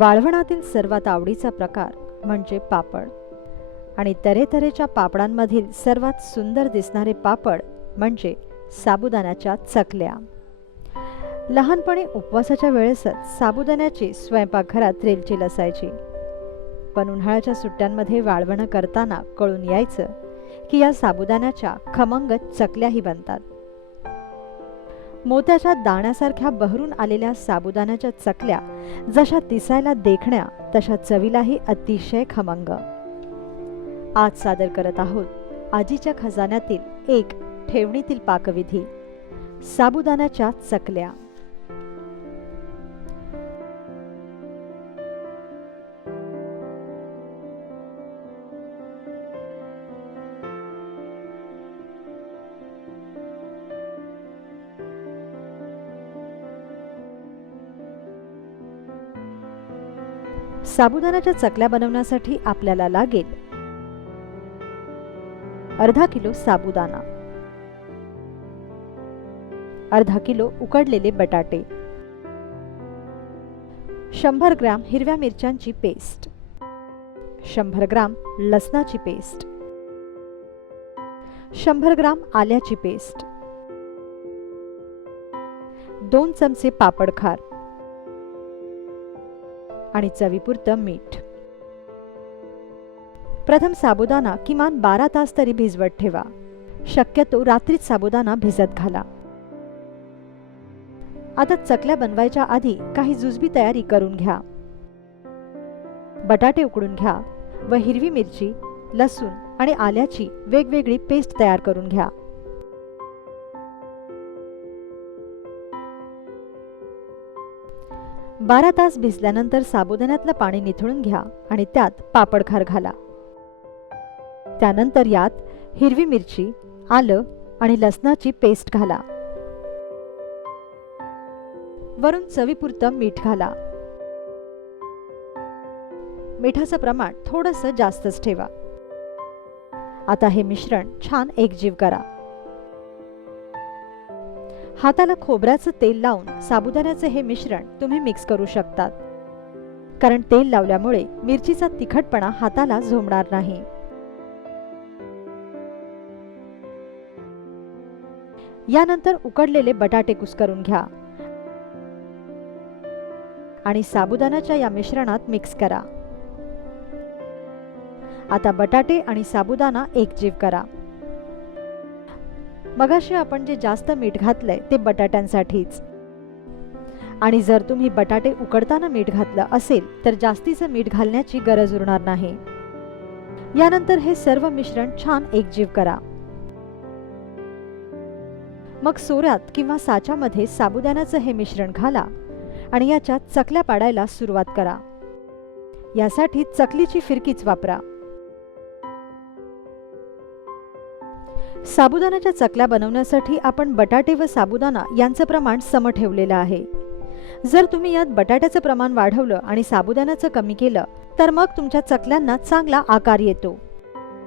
वाळवणातील सर्वात आवडीचा प्रकार म्हणजे पापड आणि तऱ्हेतऱ्हेच्या पापडांमधील सर्वात सुंदर दिसणारे पापड म्हणजे साबुदाण्याच्या चकल्या। लहानपणी उपवासाच्या वेळेसच साबुदाण्याची स्वयंपाकघरात रेलचेल असायची, पण उन्हाळ्याच्या सुट्ट्यांमध्ये वाळवणं करताना कळून यायचं की या साबुदाण्याच्या खमंग चकल्याही बनतात। मोत्याच्या दाण्यासारख्या बहरून आलेल्या साबुदाण्याच्या चकल्या जशा दिसायला देखण्या तशा चवीलाही अतिशय खमंग। आज सादर करत आहोत आजीच्या खजान्यातील एक ठेवणीतील पाकविधी, साबुदाण्याच्या चकल्या। साबुदाण्याच्या चकल्या बनवण्यासाठी आपल्याला लागेल अर्धा किलो साबुदाणा, अर्धा किलो उकडलेले बटाटे, 100 ग्रॅम हिरव्या मिरच्यांची पेस्ट, 100 ग्रॅम लसणाची पेस्ट, 100 ग्रॅम आल्याची पेस्ट, 2 चमचे पापड खार आणि चवीपुरतं मीठ। प्रथम साबुदाणा किमान 12 तास तरी भिजवत ठेवा। शक्यतो रात्रीच साबुदाणा भिजत घाला। आता चकल्या बनवायच्या आधी काही जुजबी तयारी करून घ्या। बटाटे उकडून घ्या व हिरवी मिरची, लसूण आणि आल्याची वेगवेगळी पेस्ट तयार करून घ्या। बारा तास भिजल्यानंतर साबुदाण्यातलं पाणी निथळून घ्या आणि त्यात पापड खार घाला। त्यानंतर यात हिरवी मिरची, आलं आणि लसणाची पेस्ट घाला। वरून चवीपुरतं मीठ घाला। मिठाचं प्रमाण थोडंसं जास्तच ठेवा। आता हे मिश्रण छान एकजीव करा। हाताला खोबऱ्याचं तेल लावून साबुदाण्याचे हे मिश्रण तुम्ही मिक्स करू शकतात, कारण तेल लावल्यामुळे मिरचीचा तिखटपणा हाताला झोंबणार नाही। यानंतर उकडलेले बटाटे कुस्करून घ्या आणि साबुदाण्याच्या या मिश्रणात मिक्स करा। आता बटाटे आणि साबुदाणा एकजीव करा। मगाशी आपण जे जास्त मीठ घातलंय ते बटाट्यांसाठीच, आणि जर तुम्ही बटाटे उकडताना मीठ घातलं असेल तर जास्तीचं मीठ घालण्याची गरज उरणार नाही। यानंतर हे सर्व मिश्रण छान एकजीव करा। मग सोऱ्यात किंवा साच्यामध्ये साबुदाण्याचं हे मिश्रण घाला आणि याच्यात चकल्या पाडायला सुरुवात करा। यासाठी चकलीची फिरकीच वापरा। साबुदाण्याच्या चकल्या बनवण्यासाठी आपण बटाटे व साबुदाणा यांचं प्रमाण सम ठेवलेलं आहे। जर तुम्ही यात बटाट्याचं प्रमाण वाढवलं आणि साबुदाण्याचं कमी केलं तर मग तुमच्या चकल्यांना चांगला आकार येतो,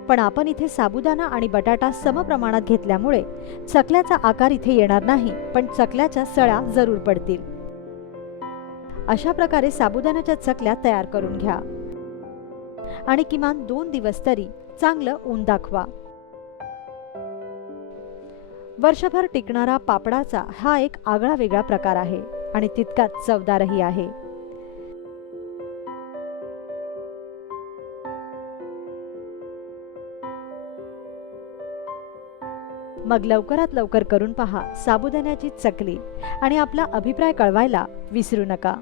पण आपण इथे साबुदाणा आणि बटाटा सम प्रमाणात घेतल्यामुळे चकल्याचा आकार इथे येणार नाही, पण चकल्याच्या सळ्या जरूर पडतील। अशा प्रकारे साबुदाण्याच्या चकल्या तयार करून घ्या आणि किमान 2 दिवस तरी चांगलं ऊन दाखवा। वर्षभर टिकणारा पापडाचा हा एक आगळा वेगळा प्रकार आहे आणि तितकाच चवदारही आहे। मग लवकरात लवकर करून पहा साबुदाण्याची चकली आणि आपला अभिप्राय कळवायला विसरू नका।